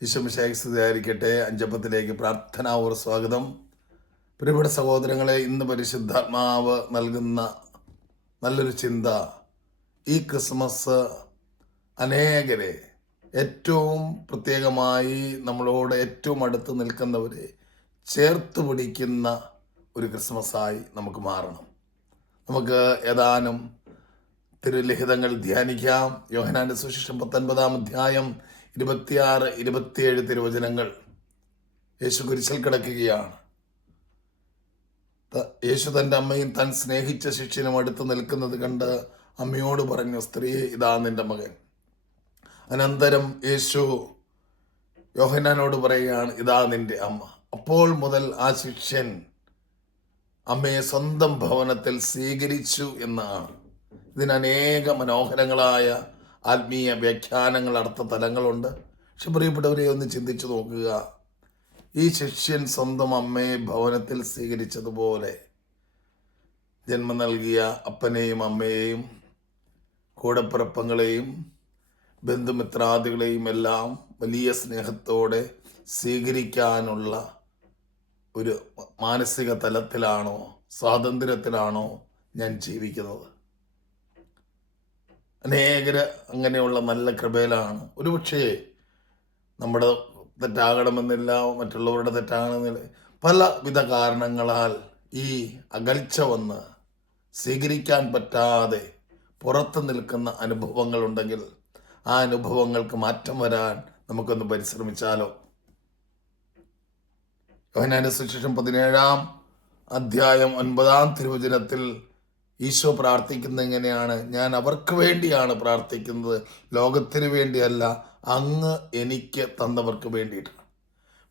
ഈശോമിശിഹായ്ക്ക് സ്തുതിയായിരിക്കട്ടെ. അഞ്ചപ്പത്തിലേക്ക് പ്രാർത്ഥനാപൂർ സ്വാഗതം. പ്രിയപ്പെട്ട സഹോദരങ്ങളെ, ഇന്ന് പരിശുദ്ധാത്മാവ് നൽകുന്ന നല്ലൊരു ചിന്ത, ഈ ക്രിസ്മസ് അനേകരെ ഏറ്റവും പ്രത്യേകമായി നമ്മളോട് ഏറ്റവും അടുത്ത് നിൽക്കുന്നവരെ ചേർത്ത് പിടിക്കുന്ന ഒരു ക്രിസ്മസായി നമുക്ക് മാറണം. നമുക്ക് ഏതാനും തിരുലിഖിതങ്ങൾ ധ്യാനിക്കാം. യോഹന്നാന്റെ സുവിശേഷം 19-ാം അധ്യായം 26-27 തിരുവചനങ്ങൾ. യേശു കുരിശിൽ കിടക്കുകയാണ്. യേശു തൻ്റെ അമ്മയും താൻ സ്നേഹിച്ച ശിഷ്യനും അടുത്ത് നിൽക്കുന്നത് കണ്ട് അമ്മയോട് പറഞ്ഞു, സ്ത്രീയെ, ഇതാ നിന്റെ മകൻ. അനന്തരം യേശു യോഹന്നാനോട് പറയുകയാണ്, ഇതാ നിന്റെ അമ്മ. അപ്പോൾ മുതൽ ആ ശിഷ്യൻ അമ്മയെ സ്വന്തം ഭവനത്തിൽ സ്വീകരിച്ചു എന്നാണ്. ഇതിനനേക മനോഹരങ്ങളായ ആത്മീയ വ്യാഖ്യാനങ്ങൾ, അർത്ഥതലങ്ങളുണ്ട്. പക്ഷെ പ്രിയപ്പെട്ടവരെ, ഒന്ന് ചിന്തിച്ചു നോക്കുക. ഈ ശിഷ്യൻ സ്വന്തം അമ്മയെ ഭവനത്തിൽ സ്വീകരിച്ചതുപോലെ ജന്മം നൽകിയ അപ്പനെയും അമ്മയെയും കൂടപ്പിറപ്പങ്ങളെയും ബന്ധുമിത്രാദികളെയും എല്ലാം വലിയ സ്നേഹത്തോടെ സ്വീകരിക്കാനുള്ള ഒരു മാനസിക തലത്തിലാണോ, സ്വാതന്ത്ര്യത്തിലാണോ ഞാൻ ജീവിക്കുന്നത്? അനേകര് അങ്ങനെയുള്ള നല്ല കൃപയിലാണ്. ഒരുപക്ഷേ നമ്മുടെ തെറ്റാകണമെന്നില്ല, മറ്റുള്ളവരുടെ തെറ്റാകണമെന്നില്ല, പലവിധ കാരണങ്ങളാൽ ഈ അകൽച്ച വന്ന് സ്വീകരിക്കാൻ പറ്റാതെ പുറത്ത് നിൽക്കുന്ന അനുഭവങ്ങളുണ്ടെങ്കിൽ ആ അനുഭവങ്ങൾക്ക് മാറ്റം വരാൻ നമുക്കൊന്ന് പരിശ്രമിച്ചാലോ? യോഹന്നാന്റെ സുവിശേഷം 17-ാം അധ്യായം 9-ാം തിരുവചനത്തിൽ ഈശോ പ്രാർത്ഥിക്കുന്നത് എങ്ങനെയാണ്? ഞാൻ അവർക്ക് വേണ്ടിയാണ് പ്രാർത്ഥിക്കുന്നത്, ലോകത്തിന് വേണ്ടിയല്ല, അങ്ങ് എനിക്ക് തന്നവർക്ക് വേണ്ടിയിട്ടാണ്.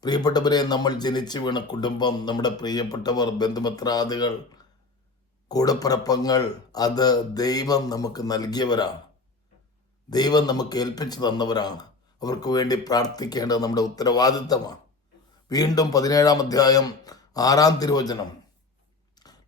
പ്രിയപ്പെട്ടവരെ, നമ്മൾ ജനിച്ചു വീണ കുടുംബം, നമ്മുടെ പ്രിയപ്പെട്ടവർ, ബന്ധുമിത്രാദികൾ, കൂടപ്പിറപ്പങ്ങൾ, അത് ദൈവം നമുക്ക് നൽകിയവരാണ്, ദൈവം നമുക്ക് ഏൽപ്പിച്ചു തന്നവരാണ്. അവർക്ക് വേണ്ടി പ്രാർത്ഥിക്കേണ്ടത് നമ്മുടെ ഉത്തരവാദിത്തമാണ്. വീണ്ടും 17-ാം അധ്യായം 6-ാം തിരുവചനം,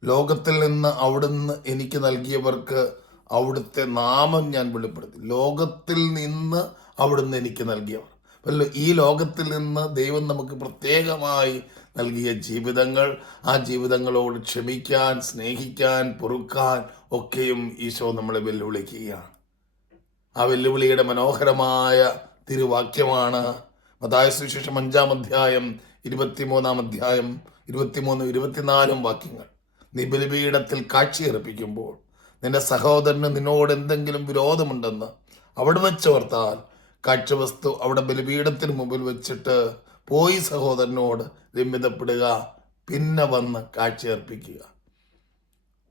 ലോകത്തിൽ നിന്ന് അവിടുന്ന് എനിക്ക് നൽകിയവർക്ക് അവിടുത്തെ നാമം ഞാൻ വെളിപ്പെടുത്തി. ലോകത്തിൽ നിന്ന് അവിടുന്ന് എനിക്ക് നൽകിയവർ. അല്ലോ, ഈ ലോകത്തിൽ നിന്ന് ദൈവം നമുക്ക് പ്രത്യേകമായി നൽകിയ ജീവിതങ്ങൾ, ആ ജീവിതങ്ങളോട് ക്ഷമിക്കാൻ, സ്നേഹിക്കാൻ, പൊറുക്കാൻ ഒക്കെയും ഈശോ നമ്മളെ വെല്ലുവിളിക്കുകയാണ്. ആ വെല്ലുവിളിയുടെ മനോഹരമായ തിരുവാക്യമാണ് മത്തായി സുവിശേഷം 5-ാം അധ്യായം 23-ാം അധ്യായം 23-24 വാക്യങ്ങൾ. നീ ബലിപീഠത്തിൽ കാഴ്ചയർപ്പിക്കുമ്പോൾ നിന്റെ സഹോദരന് നിന്നോട് എന്തെങ്കിലും വിരോധമുണ്ടെന്ന് അവിടെ വെച്ചോർത്താൽ കാഴ്ചവസ്തു അവിടെ ബലിപീഠത്തിന് മുമ്പിൽ വെച്ചിട്ട് പോയി സഹോദരനോട് രമ്യതപ്പെടുക, പിന്നെ വന്ന് കാഴ്ചയർപ്പിക്കുക.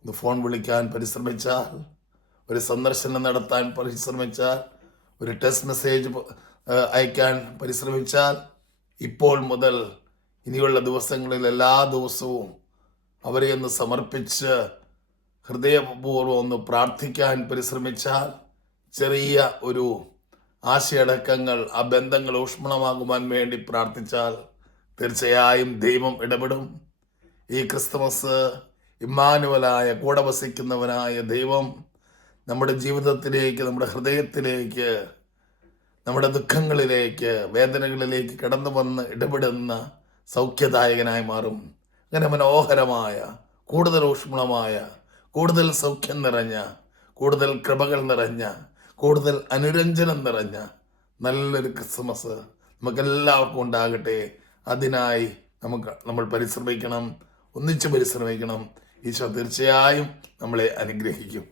ഒന്ന് ഫോൺ വിളിക്കാൻ പരിശ്രമിച്ചാൽ, ഒരു സന്ദർശനം നടത്താൻ പരിശ്രമിച്ചാൽ, ഒരു ടെക്സ്റ്റ് മെസ്സേജ് അയക്കാൻ പരിശ്രമിച്ചാൽ, ഇപ്പോൾ മുതൽ ഇനിയുള്ള ദിവസങ്ങളിൽ എല്ലാ ദിവസവും അവരെ ഒന്ന് സമർപ്പിച്ച് ഹൃദയപൂർവ്വം ഒന്ന് പ്രാർത്ഥിക്കാൻ പരിശ്രമിച്ചാൽ, ചെറിയ ഒരു ആശയടക്കങ്ങൾ, ആ ബന്ധങ്ങൾ ഊഷ്മളമാകുവാൻ വേണ്ടി പ്രാർത്ഥിച്ചാൽ തീർച്ചയായും ദൈവം ഇടപെടും. ഈ ക്രിസ്തുമസ് ഇമ്മാനുവലായ, കൂടെ വസിക്കുന്നവനായ ദൈവം നമ്മുടെ ജീവിതത്തിലേക്ക്, നമ്മുടെ ഹൃദയത്തിലേക്ക്, നമ്മുടെ ദുഃഖങ്ങളിലേക്ക്, വേദനകളിലേക്ക് കടന്നു വന്ന് ഇടപെടുന്ന സൗഖ്യദായകനായി മാറും. അങ്ങനെ മനോഹരമായ, കൂടുതൽ ഊഷ്മളമായ, കൂടുതൽ സൗഖ്യം നിറഞ്ഞ, കൂടുതൽ കൃപകൾ നിറഞ്ഞ, കൂടുതൽ അനുരഞ്ജനം നിറഞ്ഞ നല്ലൊരു ക്രിസ്മസ് നമുക്കെല്ലാവർക്കും ഉണ്ടാകട്ടെ. അതിനായി നമ്മൾ പരിശ്രമിക്കണം, ഒന്നിച്ച് പരിശ്രമിക്കണം. ഈശോ തീർച്ചയായും നമ്മളെ അനുഗ്രഹിക്കും.